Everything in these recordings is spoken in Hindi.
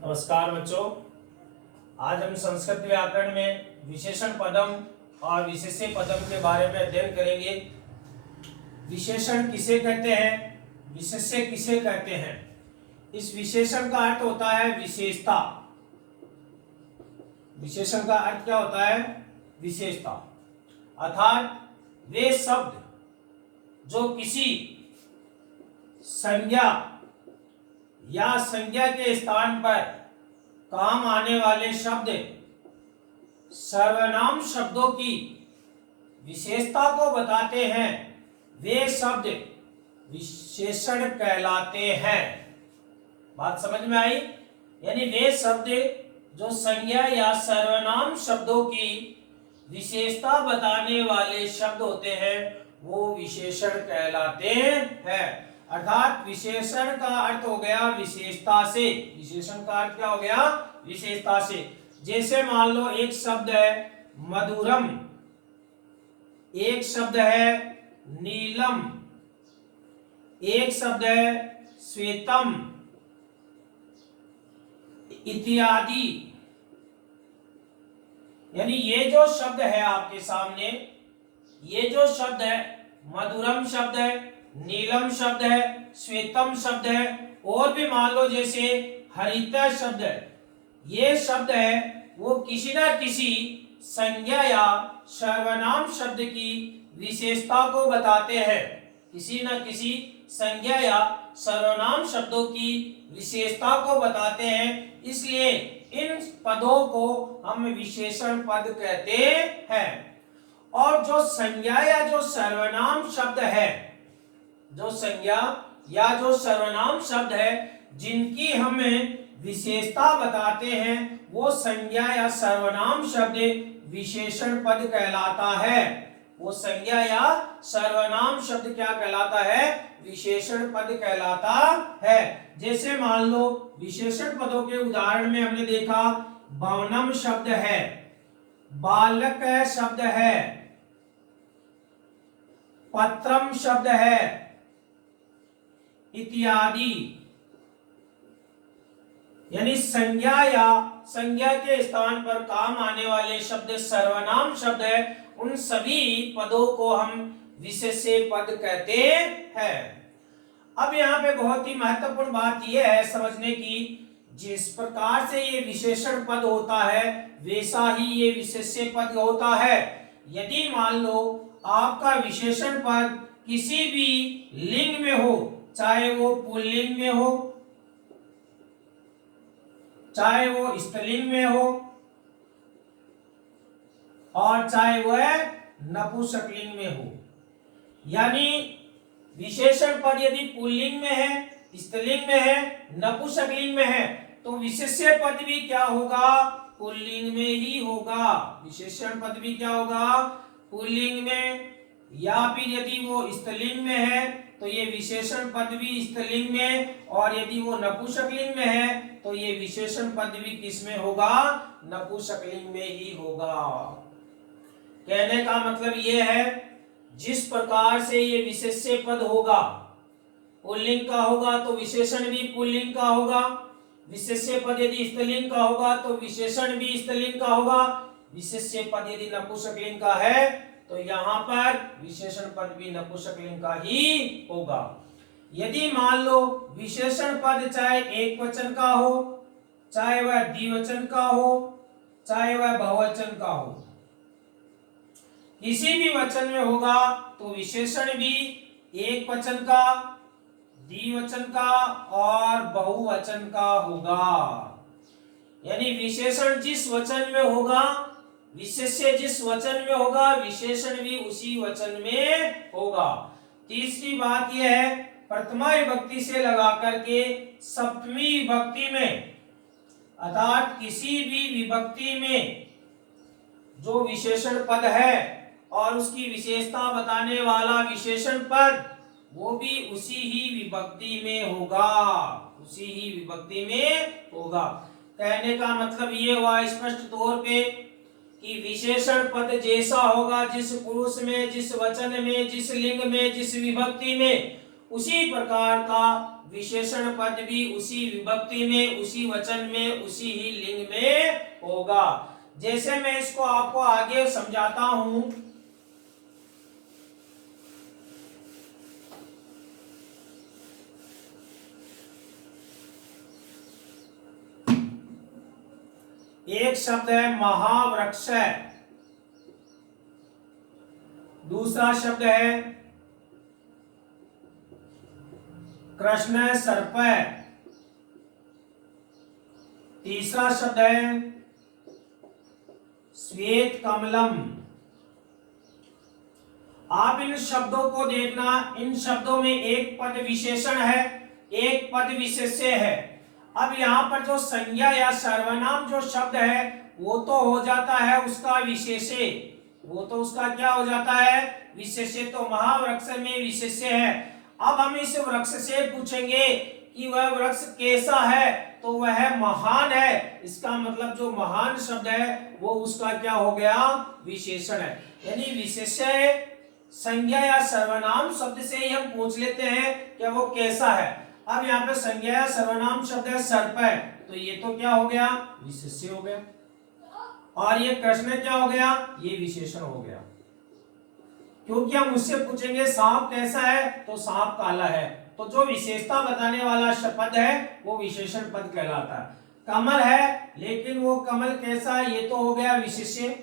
नमस्कार बच्चों। आज हम संस्कृत व्याकरण में विशेषण पदम और विशेष्य पदम के बारे में अध्ययन करेंगे। विशेषण किसे कहते हैं, विशेष्य किसे कहते हैं। इस विशेषण का अर्थ होता है विशेषता। विशेषण का अर्थ क्या होता है? विशेषता। अर्थात वे शब्द जो किसी संज्ञा या संज्ञा के स्थान पर काम आने वाले शब्द सर्वनाम शब्दों की विशेषता को बताते हैं, वे शब्द विशेषण कहलाते हैं। बात समझ में आई? यानी वे शब्द जो संज्ञा या सर्वनाम शब्दों की विशेषता बताने वाले शब्द होते हैं वो विशेषण कहलाते हैं। अर्थात विशेषण का अर्थ हो गया विशेषता से। विशेषण का अर्थ क्या हो गया? विशेषता से। जैसे मान लो एक शब्द है मधुरम, एक शब्द है नीलम, एक शब्द है श्वेतम इत्यादि। यानी ये जो शब्द है आपके सामने, ये जो शब्द है मधुरम शब्द है, नीलम शब्द है, श्वेतम शब्द है, और भी मान लो जैसे हरित शब्द है, ये शब्द है वो किसी ना किसी संज्ञा या सर्वनाम शब्द की विशेषता को बताते हैं। किसी न किसी संज्ञा या सर्वनाम शब्दों की विशेषता को बताते हैं, इसलिए इन पदों को हम विशेषण पद कहते हैं। और जो संज्ञा या जो सर्वनाम शब्द है, जो संज्ञा या जो सर्वनाम शब्द है जिनकी हमें विशेषता बताते हैं वो संज्ञा या सर्वनाम शब्द विशेषण पद कहलाता है। वो संज्ञा या सर्वनाम शब्द क्या कहलाता है? विशेषण पद कहलाता है। जैसे मान लो विशेषण पदों के उदाहरण में हमने देखा भवनम शब्द है, बालक शब्द है, पत्रम शब्द है इत्यादि। यानी संज्ञा या संज्ञा के स्थान पर काम आने वाले शब्द सर्वनाम शब्द है, उन सभी पदों को हम विशेष्य पद कहते हैं। अब यहाँ पे बहुत ही महत्वपूर्ण बात यह है समझने की, जिस प्रकार से ये विशेषण पद होता है वैसा ही ये विशेष्य पद होता है। यदि मान लो आपका विशेषण पद किसी भी लिंग में हो, चाहे वो पुल्लिंग में हो, चाहे वो स्त्रीलिंग में हो, और चाहे वह नपुंसकलिंग में हो, यानी विशेषण पद यदि पुल्लिंग में है, स्त्रीलिंग में है, नपुंसकलिंग में है, तो विशेष्य पद भी क्या होगा? पुल्लिंग में ही होगा। विशेषण पद भी क्या होगा? पुल्लिंग में। या फिर यदि वो स्त्रीलिंग में है तो ये विशेषण पद भी स्त्रीलिंग में, और यदि वो नपुंसकलिंग में है तो ये विशेषण पद भी किस में होगा? नपुंसकलिंग में ही होगा। कहने का मतलब ये है जिस प्रकार से ये विशेष्य पद होगा, पुल्लिंग का होगा तो विशेषण भी पुल्लिंग का होगा, विशेष्य पद यदि स्त्रीलिंग का होगा तो विशेषण भी स्त्रीलिंग का होगा, विशेष्य पद यदि नपुंसकलिंग का है तो यहाँ पर विशेषण पद भी नपुंसकलिंग का ही होगा। यदि मान लो विशेषण पद चाहे एक वचन का हो, चाहे वह द्विवचन का हो, चाहे वह बहुवचन का हो, किसी भी वचन में होगा तो विशेषण भी एक वचन का, द्विवचन का और बहुवचन का होगा। यानी विशेषण जिस वचन में होगा, विशेष्य जिस वचन में होगा, विशेषण भी उसी वचन में होगा। तीसरी बात यह है प्रथमा विभक्ति से लगा करके सप्तमी विभक्ति में, अर्थात किसी भी विभक्ति में जो विशेषण पद है और उसकी विशेषता बताने वाला विशेषण पद वो भी उसी ही विभक्ति में होगा, उसी ही विभक्ति में होगा। कहने का मतलब ये हुआ स्पष्ट तौर पे कि विशेषण पद जैसा होगा जिस पुरुष में, जिस वचन में, जिस लिंग में, जिस विभक्ति में, उसी प्रकार का विशेषण पद भी उसी विभक्ति में, उसी वचन में, उसी ही लिंग में होगा। जैसे मैं इसको आपको आगे समझाता हूं। एक शब्द है महावृक्ष, दूसरा शब्द है कृष्ण सर्प, तीसरा शब्द है श्वेत कमलम। आप इन शब्दों को देखना, इन शब्दों में एक पद विशेषण है, एक पद विशेष्य है। अब यहाँ पर जो संज्ञा या सर्वनाम जो शब्द है वो तो हो जाता है उसका विशेष्य, वो तो उसका क्या हो जाता है, विशेष्य। तो महावृक्ष में विशेष्य है। अब हम इस वृक्ष से पूछेंगे कि वह वृक्ष कैसा है, तो वह महान है। इसका मतलब जो महान शब्द है वो उसका क्या हो गया, विशेषण है। यानी विशेष्य संज्ञा या सर्वनाम शब्द से ही हम पूछ लेते हैं कि वो कैसा है। अब यहाँ पे संज्ञा या सर्वनाम शब्द है सर्प है, तो ये तो क्या हो गया, विशेष्य हो गया। और ये कृष्ण क्या हो गया, ये विशेषण हो गया। क्योंकि हम उससे पूछेंगे सांप कैसा है, तो सांप काला है, तो जो विशेषता बताने वाला पद है वो विशेषण पद कहलाता है। कमल है, लेकिन वो कमल कैसा है, ये तो हो गया विशेष्य।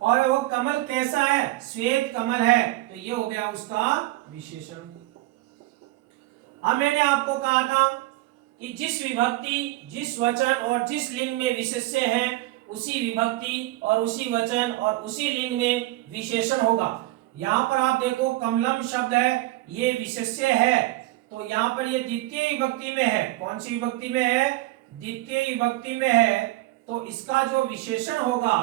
और वो कमल कैसा है, श्वेत कमल है, तो ये हो गया उसका विशेषण। अब मैंने आपको कहा था कि जिस विभक्ति, जिस वचन और जिस लिंग में विशेष्य है, उसी विभक्ति और उसी वचन और उसी लिंग में विशेषण होगा। यहाँ पर आप देखो कमलम शब्द है, ये विशेष्य है, तो यहाँ पर ये द्वितीय विभक्ति में है। कौन सी विभक्ति में है, द्वितीय विभक्ति में है, तो इसका जो विशेषण होगा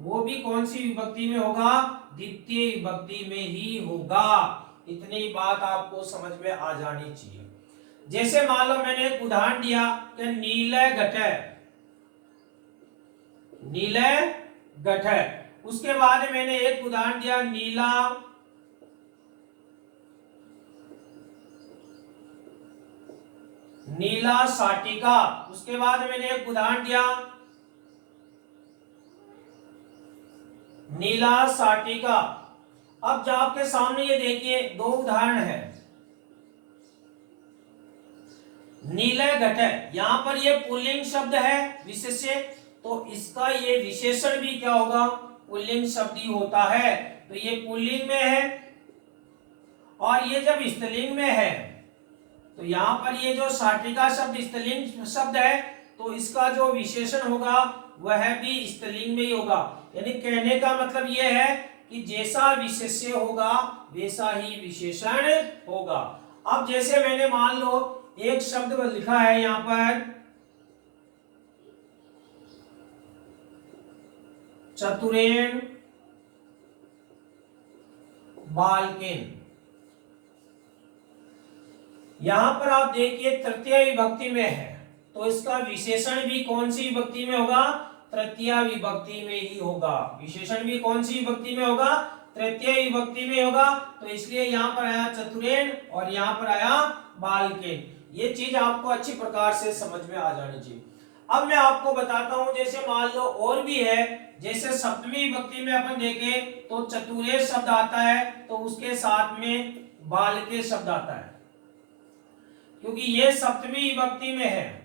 वो भी कौन सी विभक्ति में होगा, द्वितीय विभक्ति में ही होगा। इतनी बात आपको समझ में आ जानी चाहिए। जैसे मान लो मैंने एक उदाहरण दिया कि नीले घटे, नीले घटे, उसके बाद मैंने एक उदाहरण दिया नीला नीला साटिका, उसके बाद मैंने एक उदाहरण दिया नीला साटिका। अब जो आपके सामने ये देखिए दो उदाहरण है, नीले घटे, यहां पर ये पुल्लिंग शब्द है विशेष्य, तो इसका ये विशेषण भी क्या होगा, पुल्लिंग शब्द ही होता है। तो ये पुल्लिंग में है, और ये जब स्त्रीलिंग में है, तो यहाँ पर ये जो साटिका शब्द स्त्रीलिंग शब्द है, तो इसका जो विशेषण होगा वह भी स्त्रीलिंग में ही होगा। यानी कहने का मतलब ये है कि जैसा विशेष्य होगा वैसा ही विशेषण होगा। अब जैसे मैंने मान लो एक शब्द लिखा है यहाँ पर चतुरेण बालकेन, यहां पर आप देखिए तृतीय विभक्ति में है, तो इसका विशेषण भी कौन सी विभक्ति में होगा, तृतीय विभक्ति में ही होगा। विशेषण भी कौन सी विभक्ति में होगा, तृतीय विभक्ति में होगा। तो इसलिए यहाँ पर आया चतुरेण और यहाँ पर आया बालकेन। ये चीज आपको अच्छी प्रकार से समझ में आ जानी चाहिए। अब मैं आपको बताता हूं, जैसे मान लो और भी है, जैसे सप्तमी विभक्ति में अपन देखें तो चतुरे शब्द आता है, तो उसके साथ में बालके शब्द आता है, क्योंकि ये सप्तमी विभक्ति में है,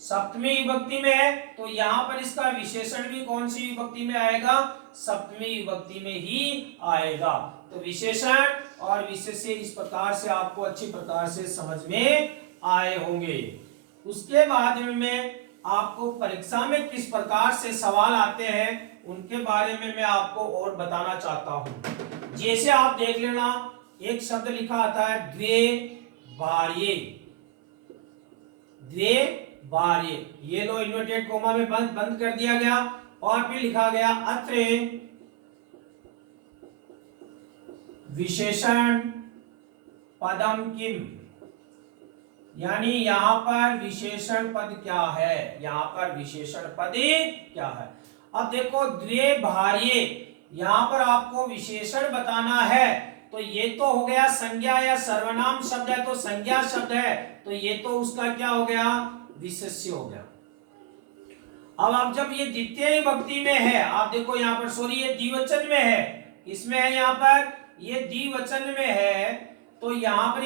सप्तमी विभक्ति में है, तो यहां पर इसका विशेषण भी कौन सी विभक्ति में आएगा, सप्तमी विभक्ति में ही आएगा। तो विशेषण और विशेष्य इस प्रकार से आपको अच्छी प्रकार से समझ में आए होंगे। उसके बाद में मैं आपको परीक्षा में किस प्रकार से सवाल आते हैं उनके बारे में मैं आपको और बताना चाहता हूं। जैसे आप देख लेना, एक शब्द लिखा आता है द्वे बार्ये, द्वे बार्ये, ये लो इन्वर्टेड कोमा में बंद कर दिया गया, और फिर लिखा गया अत्र विशेषण पदम किम, यानी यहां पर विशेषण पद क्या है, यहां पर विशेषण पद क्या है। अब देखो द्वे भार्ये, यहां पर आपको विशेषण बताना है, तो ये तो हो गया संज्ञा या सर्वनाम शब्द है, तो संज्ञा शब्द है, तो ये तो उसका क्या हो गया, विशेष्य हो गया। अब आप जब ये द्वितीय विभक्ति में है, आप देखो यहाँ पर, सॉरी ये द्विवचन में है, इसमें है यहाँ पर, ये द्विवचन में है, तो यहाँ पर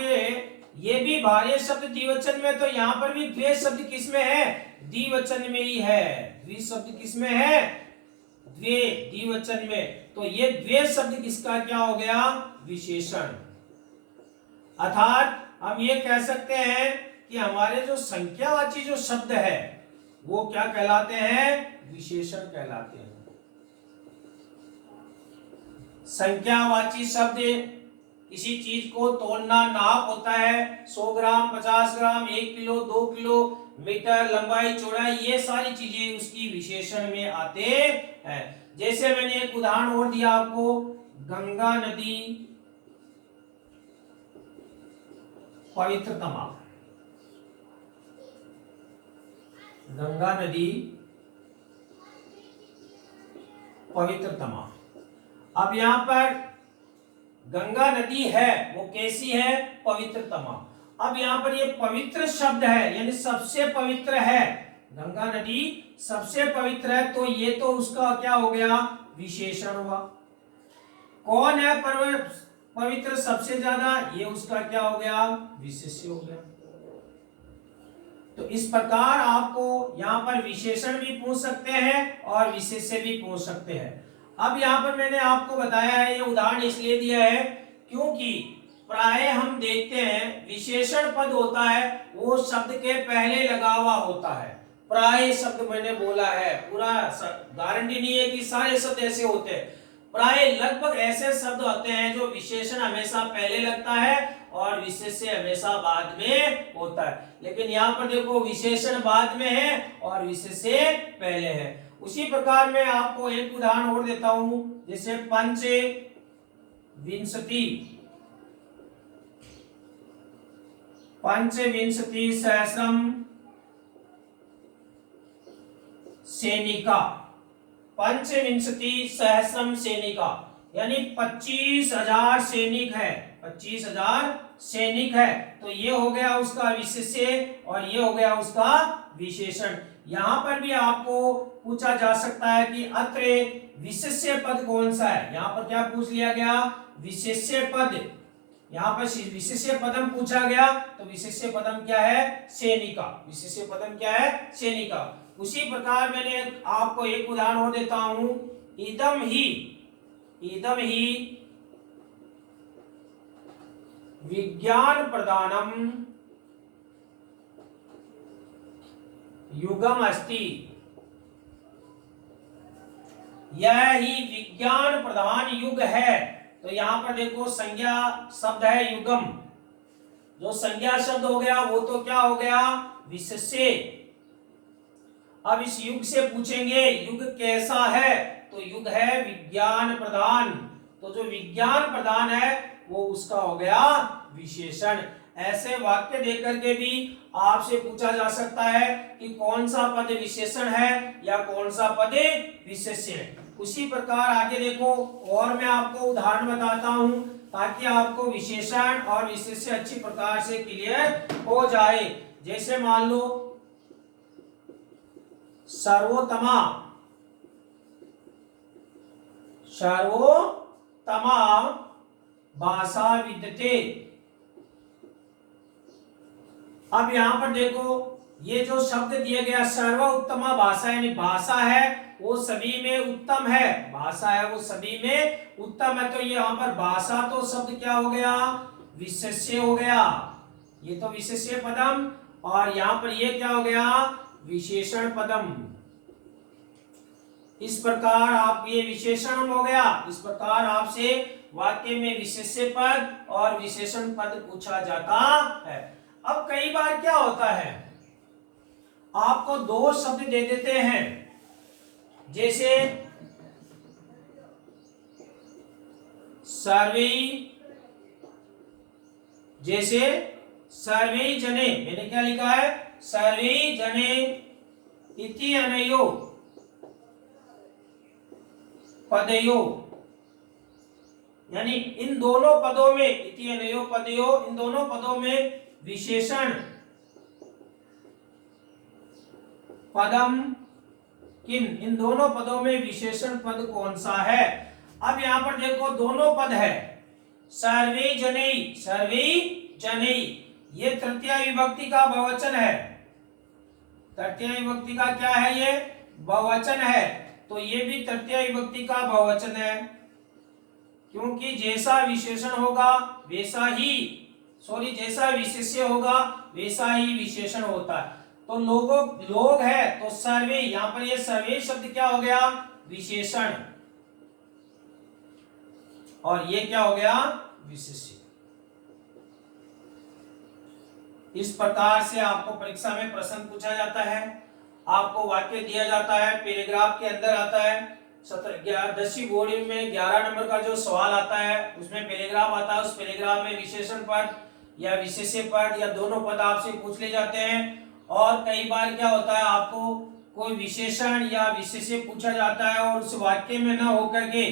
ये भी भार्य शब्द द्विवचन में, तो यहाँ पर भी द्वे शब्द किस में है, द्विवचन में ही है। द्वि शब्द किस में है, द्वे, द्विवचन में, तो ये द्वे शब्द किसका क्या हो गया, विशेषण। अर्थात हम ये कह सकते हैं कि हमारे जो संख्यावाची जो शब्द है वो क्या कहलाते हैं, विशेषण कहलाते हैं। संख्यावाची शब्द किसी चीज को तोलना, नाप होता है 100 ग्राम, 50 ग्राम, 1 किलो, 2 किलो, मीटर, लंबाई, चौड़ाई, ये सारी चीजें उसकी विशेषण में आते हैं। जैसे मैंने एक उदाहरण और दिया आपको, गंगा नदी पवित्रतमा, गंगा नदी पवित्रतमा। अब यहां पर गंगा नदी है वो कैसी है, पवित्रतमा। अब यहां पर ये पवित्र शब्द है, यानी सबसे पवित्र है, गंगा नदी सबसे पवित्र है, तो ये तो उसका क्या हो गया, विशेषण हुआ। कौन है पवित्र सबसे ज्यादा, ये उसका क्या हो गया, विशेष्य हो गया। तो इस प्रकार आपको यहाँ पर विशेषण भी पूछ सकते हैं और विशेष्य भी पूछ सकते हैं। अब यहाँ पर मैंने आपको बताया है, ये उदाहरण इसलिए दिया है क्योंकि प्राय हम देखते हैं विशेषण पद होता है वो शब्द के पहले लगा हुआ होता है। प्राय शब्द मैंने बोला है, पूरा गारंटी नहीं है कि सारे शब्द ऐसे होते हैं, प्राय लगभग ऐसे शब्द होते हैं जो विशेषण हमेशा पहले लगता है और विशेष्य हमेशा बाद में होता है। लेकिन यहाँ पर देखो विशेषण बाद में है और विशेष्य पहले है। उसी प्रकार मैं आपको एक उदाहरण और देता हूं, जैसे पंचविंशति सहस्रम सैनिका, पंचविंशति सहस्रम सैनिका, यानी 25,000 सैनिक है, 25,000 सैनिक है, तो ये हो गया उसका विशेष्य और ये हो गया उसका विशेषण। यहां पर भी आपको पूछा जा सकता है कि अत्र विशेष्य पद कौन सा है, यहां पर क्या पूछ लिया गया, विशेष्य पद। यहां पर विशेष्य पदम पूछा गया, तो विशेष्य पदम क्या है, सैनिका, विशेष्य पदम क्या है, सैनिका। उसी प्रकार मैंने आपको एक उदाहरण और देता हूं, इदम ही विज्ञान प्रधानम युगम अस्ति, यह ही विज्ञान प्रधान युग है। तो यहां पर देखो संज्ञा शब्द है युगम, जो संज्ञा शब्द हो गया वो तो क्या हो गया, विशेष्य। अब इस युग से पूछेंगे युग कैसा है, तो युग है विज्ञान प्रधान, तो जो विज्ञान प्रधान है वो उसका हो गया विशेषण। ऐसे वाक्य देख करके भी आपसे पूछा जा सकता है कि कौन सा पद विशेषण है या कौन सा पद विशेष्य है। उसी प्रकार आगे देखो, और मैं आपको उदाहरण बताता हूं ताकि आपको विशेषण और विशेष्य अच्छी प्रकार से क्लियर हो जाए। जैसे मान लो सर्वोत्तमा, सर्वोत्तमा भाषा विद्यते। अब यहां पर देखो ये जो शब्द दिया गया सर्वोत्तमा भाषा, यानी भाषा है वो सभी में उत्तम है, भाषा है वो सभी में उत्तम है, तो यहाँ पर भाषा तो शब्द क्या हो गया, विशेष्य हो गया, ये तो विशेष्य पदम, और यहाँ पर ये क्या हो गया, विशेषण पदम। इस प्रकार आप ये विशेषण हो गया। इस प्रकार आपसे वाक्य में विशेष्य पद और विशेषण पद पूछा जाता है। अब कई बार क्या होता है, आपको दो शब्द दे देते हैं, जैसे सर्वे, जैसे सर्वे जने, मैंने क्या लिखा है, सर्वे जने इति अनयो पदयो, यानी इन दोनों पदों में इति अनयो पदयो, इन दोनों पदों में विशेषण पदम किम, इन दोनों पदों में विशेषण पद कौन सा है। अब यहां पर देखो दोनों पद है, सर्वे जनेई, सर्वे जनेई, ये तृतीय विभक्ति का बहुवचन है, तृतीय विभक्ति का क्या है, ये बहुवचन है, तो ये भी तृतीय विभक्ति का बहुवचन है, क्योंकि जैसा विशेषण होगा वैसा ही, सॉरी जैसा विशेष्य होगा वैसा ही विशेषण होता है। तो लोगों, लोग है तो सर्वे, यहां पर ये सर्वे शब्द क्या हो गया, विशेषण, और ये क्या हो गया, विशेष्य। इस प्रकार से आपको परीक्षा में प्रश्न पूछा जाता है, आपको वाक्य दिया जाता है, पैराग्राफ के अंदर आता है, 10वीं बोर्ड में 11 नंबर का जो सवाल आता है उसमें पैराग्राफ आता है, उस पैराग्राफ में विशेषण पद या विशेष्य पद या दोनों पद आपसे पूछ ले जाते हैं। और कई बार क्या होता है, आपको कोई विशेषण या विशेष्य पूछा जाता है और उस वाक्य में न होकर के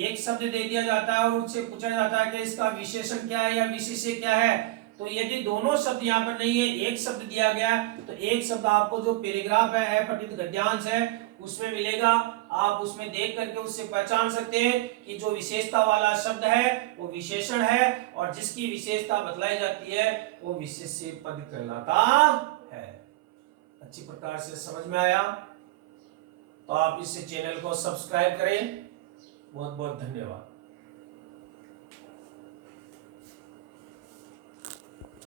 एक शब्द दे दिया जाता है और उससे पूछा जाता है कि इसका विशेषण क्या है या विशेष्य क्या है। तो यदि दोनों शब्द यहाँ पर नहीं है, एक शब्द दिया गया, तो एक शब्द आपको जो पैराग्राफ है पठित गद्यांश है उसमें मिलेगा, आप उसमें देख करके उससे पहचान सकते हैं कि जो विशेषता वाला शब्द है वो विशेषण है और जिसकी विशेषता बतलाई जाती है वो विशेष्य पद कहलाता है। अच्छी प्रकार से समझ में आया, तो आप इस चैनल को सब्सक्राइब करें। बहुत बहुत धन्यवाद।